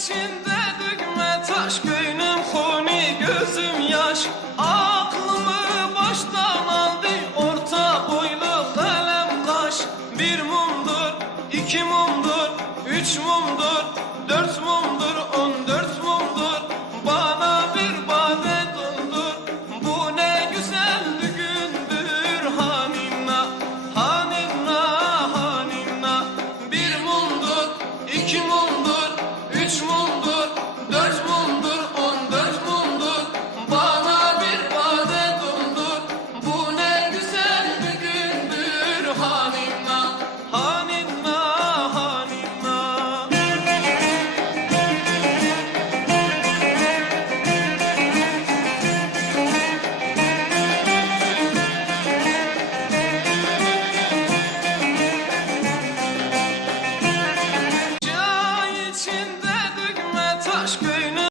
içinde düğme taş, gönlüm huni gözüm yaş. Aklımı baştan aldı orta boylu kalem kaş. Bir mumdur, iki mumdur, üç mumdur, dört mumdur, 14 mumdur. Bana bir bade doldur, bu ne güzel gündür. Hanina, hanina, hanina. Bir mumdur, iki mumdur, üç mumdur, dört mumdur, 14 mumdur. Bana bir bade doldur, bu ne güzel gündür. Hanina, hanina, hanina. Çay içinde düğme taş,